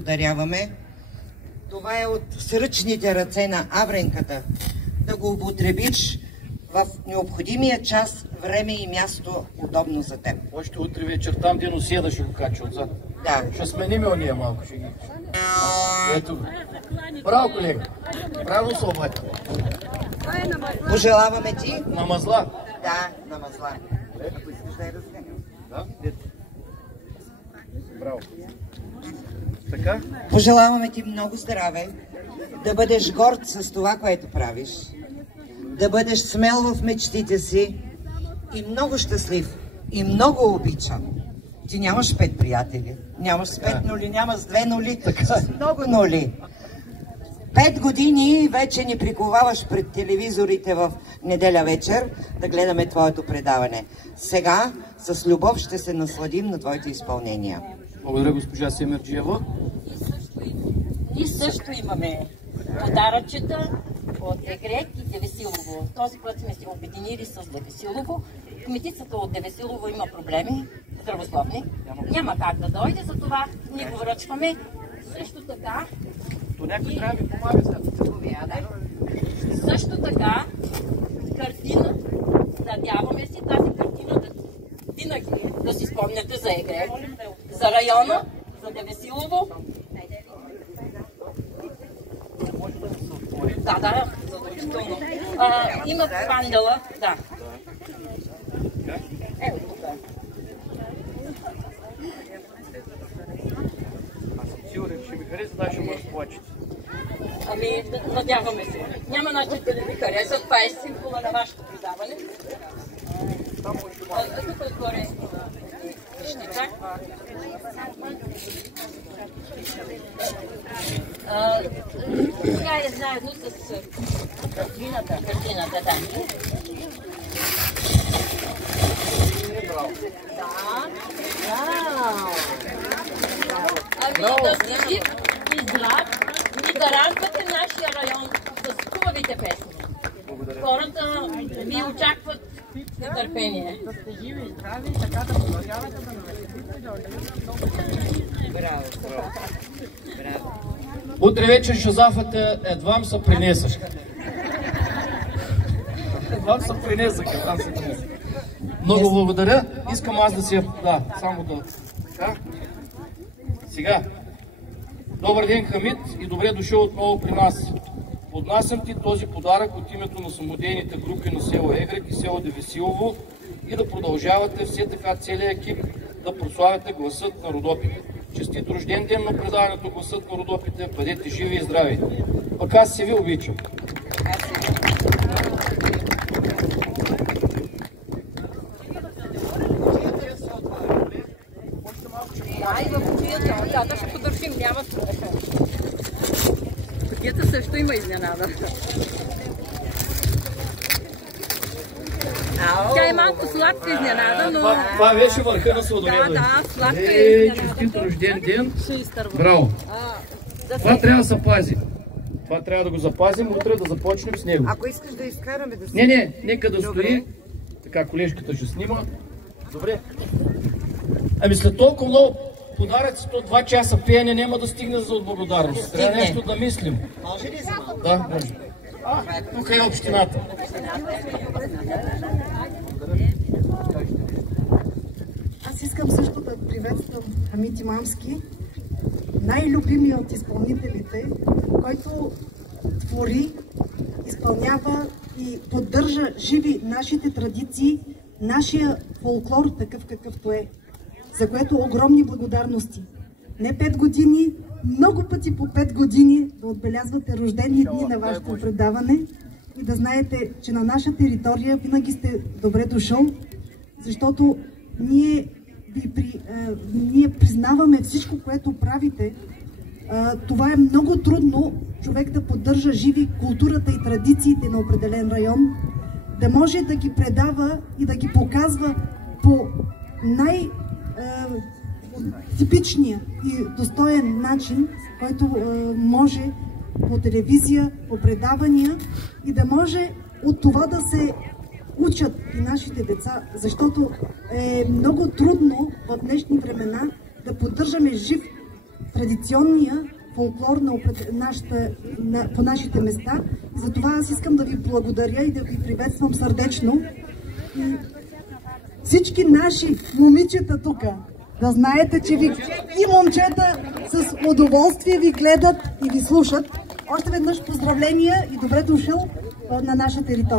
Даряваме. Това е от сръчните ръце на Авренката. Да го употребиш в необходимия час, време и място, удобно за теб. Още утре вечер там, де носеда ще го кача отзад. Да. Ще сменим ония малко. Ще ги... Ето го. Браво, колега. Браво се обаче. Пожелаваме ти... На мазла? Да, на мазла. Ако искаш да я разгънем. Да? Браво. Така? Пожелаваме ти много здраве, да бъдеш горд с това, което правиш, да бъдеш смел в мечтите си и много щастлив, и много обичан. Ти нямаш 5 приятели, нямаш с 5 нули, нямаш с 2 нули, с много нули. 5 години вече ни приковаваш пред телевизорите в неделя вечер да гледаме твоето предаване. Сега с любов ще се насладим на твоите изпълнения. Благодаря, госпожа Семерджиева. Ние също имаме подаръчета от Егрек и Девесилово. Този път сме се обединили с Девесилово. Кметицата от Девесилово има проблеми здравословни. Няма как да дойде, за това ние го връчваме. Също така... То някой трябва да ми помага сега. Също така, картина, надяваме се тази картина винаги да си спомняте за Егрек, за района, за Девесилово. Да, задължително. Има пандала, да. Ето тук. Аз съм сигурен, че ми хареса, да ще му разплачете. Ами, надяваме се. Няма начин да не ви хареса. Това е символа на вашето предаване. Тук отгоре вижте. Сега е заедно с картината, да. Ами да си жив и здрав и да радвате нашия район с хубавите песни. Хората ви очакват с нетърпение. Да сте живи и здрави, така да продължавате да навестите. Браво. Утре вечер шазафата едвам се принесаш. Едвам се принесах. Много благодаря. Искам аз да си... Да, само да... Така. Сега. Добър ден, Хамид, и добре дошъл отново при нас. Поднасям ти този подарък от името на самодейните групи на село Егрек и село Девесилово и да продължавате все така целият екип да прославяте гласът на Родопите. Честит рожден ден на предаването Гласът на Родопите. Бъдете живи и здрави. Пък аз си ви обичам. Да ще подършим, няма страха. Кутията също има изненада. Тя е малко сладка изненада, но... Това беше върха на сладоледа. Да, сладка е изненада. Честит рожден ден. Ще изтърва. Браво. Това трябва да се пази. Това трябва да го запазим, утре да започнем с него. Ако искаш да изкараме да си... Не, нека да стои. Така, колежката ще снима. Добре. Ами след толкова много подаръци, то 2 часа пеене няма да стигне за отблагодарност. Трябва нещо да мислим. Може ли за малко? Да, може. Тук е общината. Аз искам също да приветствам Хамид Имамски, най-любимият от изпълнителите, който твори, изпълнява и поддържа живи нашите традиции, нашия фолклор такъв какъвто е, за което огромни благодарности. Не 5 години, много пъти по 5 години да отбелязвате рождени дни на вашето предаване и да знаете, че на наша територия винаги сте добре дошъл, защото ние признаваме всичко, което правите. Това е много трудно, човек да поддържа живи културата и традициите на определен район, да може да ги предава и да ги показва по най-типичния и достоен начин, който може по телевизия, по предавания и да може от това да се учат и нашите деца, защото е много трудно в днешни времена да поддържаме жив традиционния фолклор по нашите места. Затова аз искам да ви благодаря и да ви приветствам сърдечно. И всички наши момичета тук, да знаете, че ви и момчета с удоволствие ви гледат и ви слушат. Още веднъж поздравления и добре дошъл на наша територия.